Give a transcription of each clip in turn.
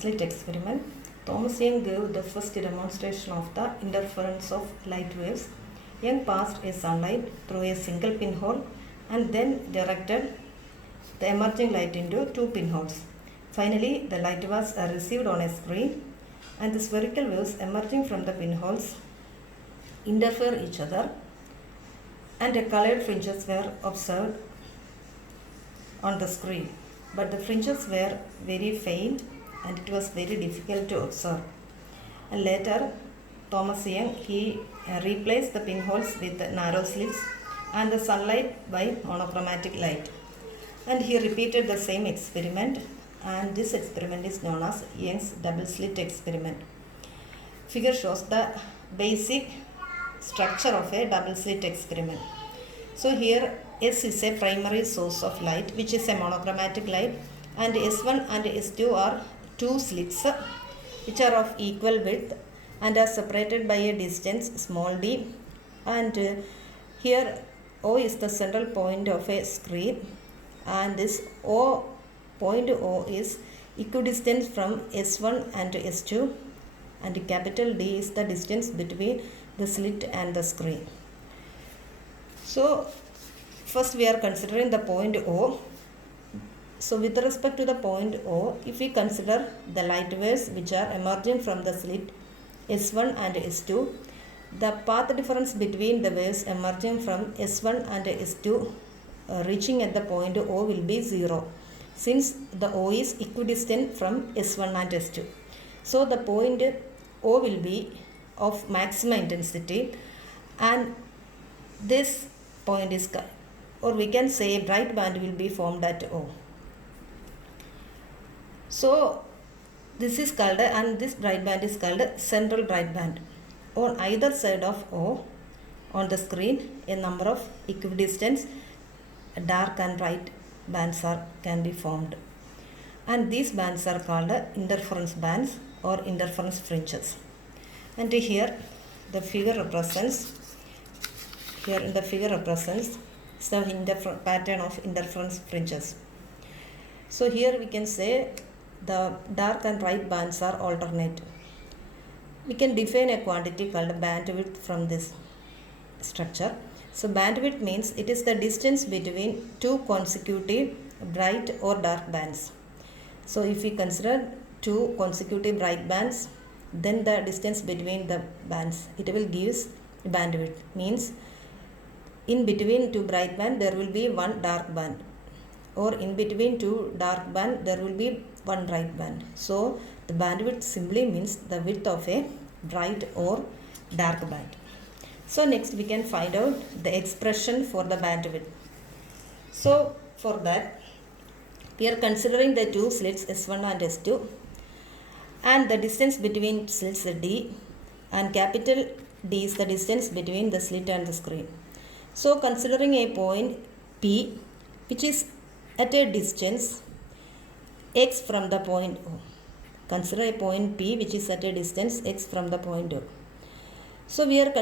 slit experiment, Thomas Young gave the first demonstration of the interference of light waves. Young passed a sunlight through a single pinhole and then directed the emerging light into two pinholes. Finally, the light was received on a screen and the spherical waves emerging from the pinholes interfere each other, and colored fringes were observed on the screen, but the fringes were very faint and it was very difficult to observe. And later, Thomas Young replaced the pinholes with narrow slits and the sunlight by monochromatic light, and he repeated the same experiment, and this experiment is known as Young's double slit experiment. Figure shows the basic structure of a double slit experiment. So here S is a primary source of light, which is a monochromatic light, and S1 and S2 are two slits which are of equal width and are separated by a distance small d, and here O is the central point of a screen, and this point O is equidistant from S1 and S2, and capital D is the distance between the slit and the screen. So first we are considering the point O. So with respect to the point O, if we consider the light waves which are emerging from the slit S1 and S2, the path difference between the waves emerging from S1 and S2 reaching at the point O will be 0, since the O is equidistant from S1 and S2. So the point O will be of maximum intensity, and this point is, or we can say, bright band will be formed at O. So this is called, and this bright band is called central bright band. On either side of O on the screen, a number of equidistant dark and bright bands can be formed, and these bands are called interference bands or interference fringes. And here the figure represents, the pattern of interference fringes. So here we can say the dark and bright bands are alternate. We can define a quantity called bandwidth from this structure. So bandwidth means it is the distance between two consecutive bright or dark bands. So if we consider two consecutive bright bands, then the distance between the bands, it will give bandwidth. Means in between two bright band there will be one dark band, or in between two dark band there will be one bright band. So the bandwidth simply means the width of a bright or dark band. So next we can find out the expression for the bandwidth. So for that we are considering the two slits S1 and S2, and the distance between slits D, and capital D is the distance between the slit and the screen. So considering a point P which is at a distance x from the point O. Consider a point P which is at a distance x from the point O. So we are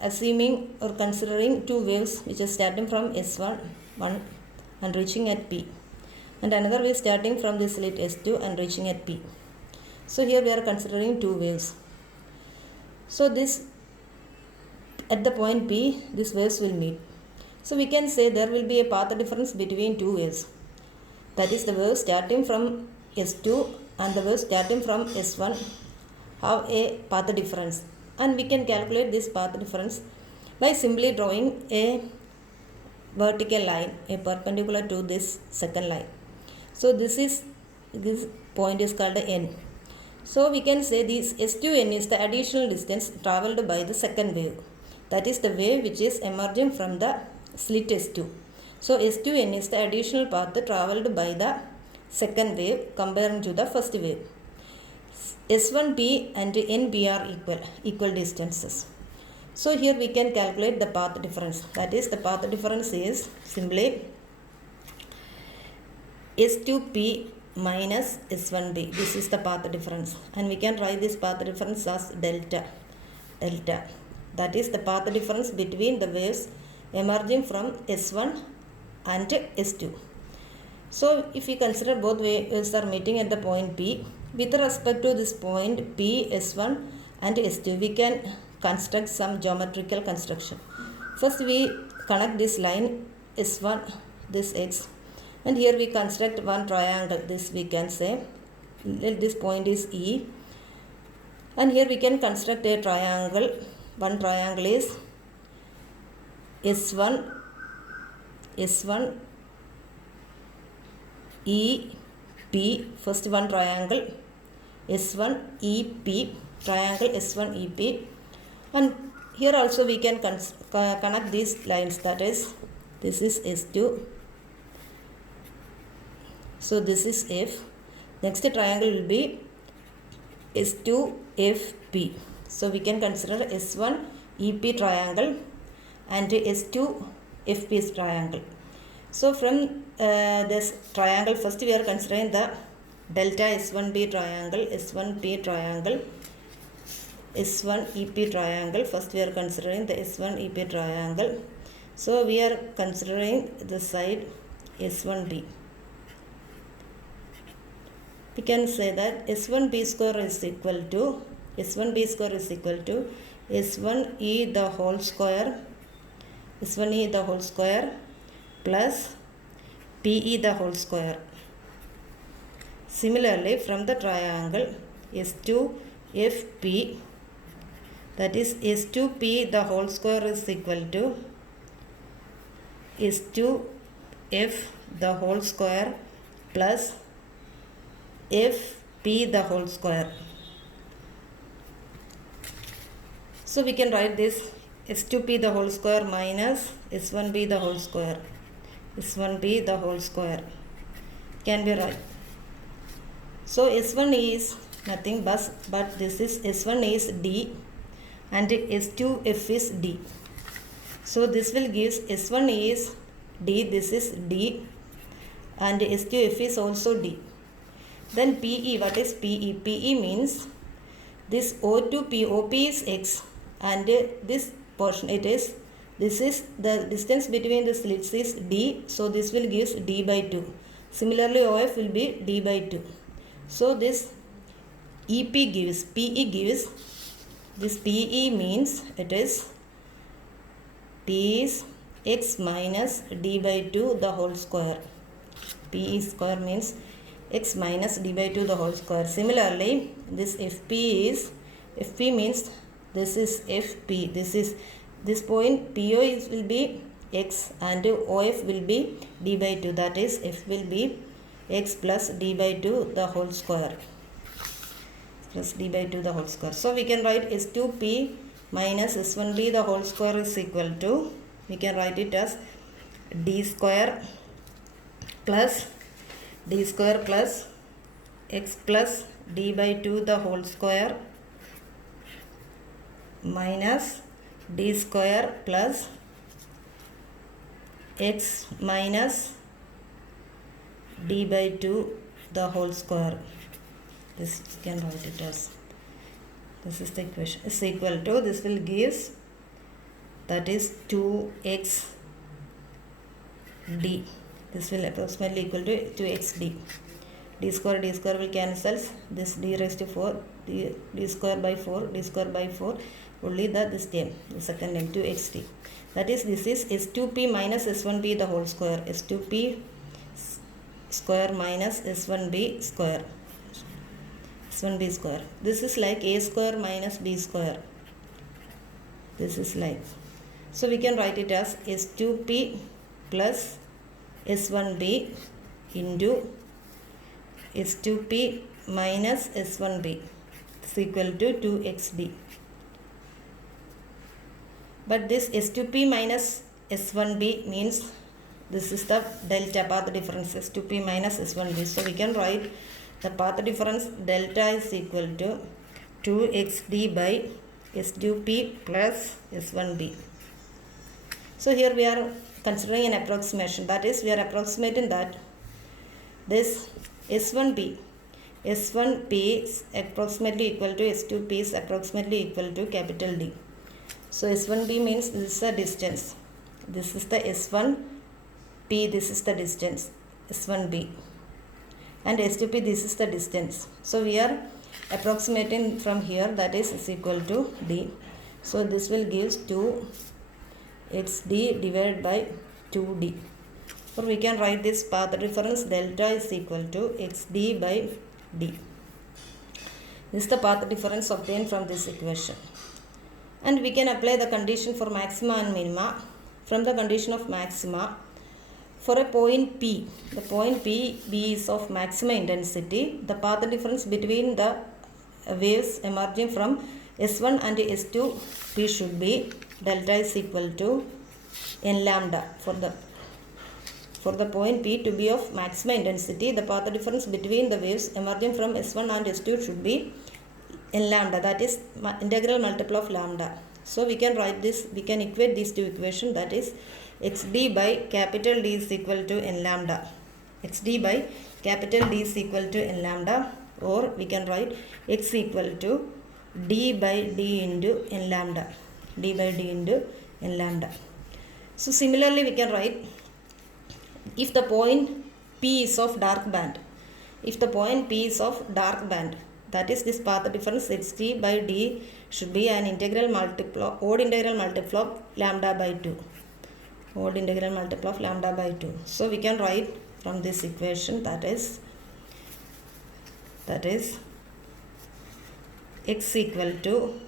assuming or considering two waves which are starting from S1 and reaching at P, and another wave starting from the slit S2 and reaching at P. So here we are considering two waves. So this, at the point P, these waves will meet. So we can say there will be a path difference between two waves. That is, the wave starting from S2 and the wave starting from S1 have a path difference, and we can calculate this path difference by simply drawing a vertical line, a perpendicular to this second line. So this point is called N. So we can say this S2N is the additional distance travelled by the second wave. That is the wave which is emerging from the slit S2. So S2N is the additional path travelled by the second wave comparing to the first wave. S1P and NP are equal distances. So here we can calculate the path difference. That is, the path difference is simply S2P minus S1B. This is the path difference, and we can write this path difference as delta. That is the path difference between the waves emerging from S1 and S2. So if we consider both ways are meeting at the point P, with respect to this point P, S1 and S2, we can construct some geometrical construction. First we connect this line S1, this X, and here we construct one triangle. This we can say this point is E, and here we can construct a triangle. One triangle is S1 EP, first one triangle S1 EP, triangle S1 EP, and here also we can connect these lines, that is this is S2, so this is F. Next triangle will be S2FP, so we can consider S1 EP triangle and S2 FP triangle. So from this triangle, first we are considering the delta S1B triangle, S1P triangle, S1EP triangle. First we are considering the S1EP triangle. So we are considering the side S1B. We can say that S1B square is equal to S1E the whole square, S1E the whole square plus PE the whole square. Similarly, from the triangle S2FP, that is S2P the whole square is equal to S2F the whole square plus FP the whole square. So we can write this S2P the whole square minus S1B the whole square. S1B the whole square can be right. So S1 is nothing but this is S1 is D and S2F is D. So this will give S1 is D, this is D, and S2F is also D. Then PE, what is PE? PE means this O to P, OP is X, and this portion this is the distance between the slits is D, so this will give D by 2. Similarly, OF will be D by 2. So this EP gives, PE gives, this PE means it is P is X minus D by 2 the whole square. PE square means X minus D by 2 the whole square. Similarly, this FP means this is FP, this point PO will be X and OF will be D by 2, that is F will be X plus D by 2 the whole square, plus D by 2 the whole square. So we can write S2P minus S1B the whole square is equal to, we can write it as D square plus X plus D by 2 the whole square minus D square plus X minus D by 2 the whole square. This can write it as, this is the equation, is equal to, this will give, that is 2xd. This will approximately equal to 2xd. D square will cancel, this d raised to 4, d square by 4, only this term, the second name, 2xd. That is, this is S2p minus S1b the whole square, S2p square minus S1b square. This is like a square minus b square. This is like, so we can write it as S2p plus S1b into S2p minus S1b is equal to 2xd. But this S2p minus S1b means this is the delta path difference, S2p minus S1b. So we can write the path difference delta is equal to 2xd by S2p plus S1b. So here we are considering an approximation, that is we are approximating that this S1p is approximately equal to S2p is approximately equal to capital D. So S1b means this is the distance. This is the S1p, this is the distance. S1b, and S2p, this is the distance. So we are approximating from here, that is equal to d. So this will gives 2xd divided by 2d. Or we can write this path difference delta is equal to xd by d. This is the path difference obtained from this equation. And we can apply the condition for maxima and minima. From the condition of maxima, for a point P, the point P is of maximum intensity, the path difference between the waves emerging from S1 and S2 P should be delta is equal to n lambda. For the point P to be of maximum intensity, the path difference between the waves emerging from S1 and S2 should be n lambda, that is integral multiple of lambda. So we can write this, we can equate these two equations, that is xd by capital D is equal to n lambda. xd by capital D is equal to n lambda, or we can write x equal to d by d into n lambda. d by d into n lambda. So similarly we can write, if the point P is of dark band, if the point P is of dark band, that is this path difference xd by d should be an integral multiple, odd integral multiple of lambda by 2. Odd integral multiple of lambda by 2. So we can write from this equation, that is x equal to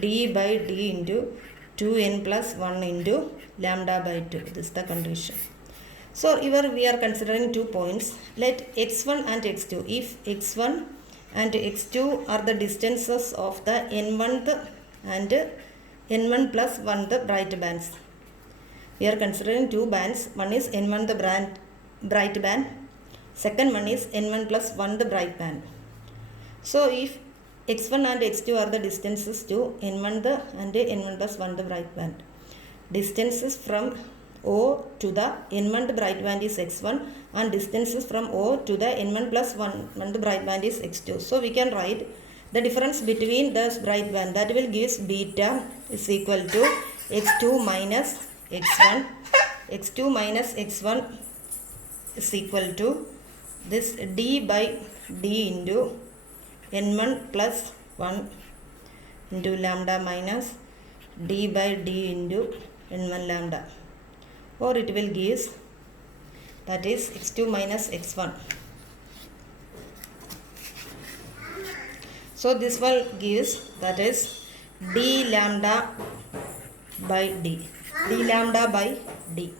d by d into 2n plus 1 into lambda by 2. This is the condition. So here we are considering 2 points. Let x1 and x2, if x1 and x2 are the distances of the n1th and n1 plus 1th bright bands. We are considering 2 bands. One is n1th bright band, second one is n1 plus 1th bright band. So if x1 and x2 are the distances to n1th and n1 plus 1th bright band, distances from O to the n1th bright band is x1, and distances from O to the n1 plus 1th bright band is x2. So we can write the difference between the bright band, that will give beta is equal to x2 minus x1. x2 minus x1 is equal to this d by d into n1 plus 1 into lambda minus d by d into n1 lambda, or it will give, that is x2 minus x1. So this one gives, that is d lambda by d, d lambda by d.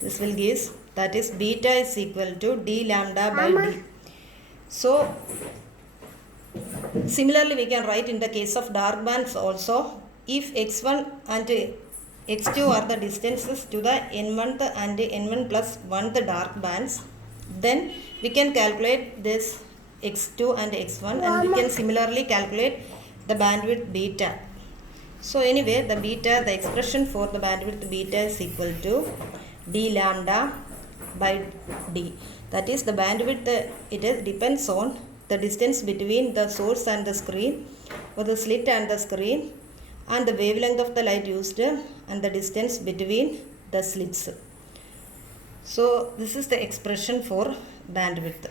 This will give, that is beta is equal to d lambda by d. So similarly we can write in the case of dark bands also, if x1 and x2 are the distances to the n1th and n1 plus 1th dark bands, then we can calculate this x2 and x1, and we can similarly calculate the bandwidth beta. So anyway, the expression for the bandwidth beta is equal to d lambda by d. That is the bandwidth, it depends on the distance between the source and the screen, or the slit and the screen, and the wavelength of the light used, and the distance between the slits. So this is the expression for bandwidth.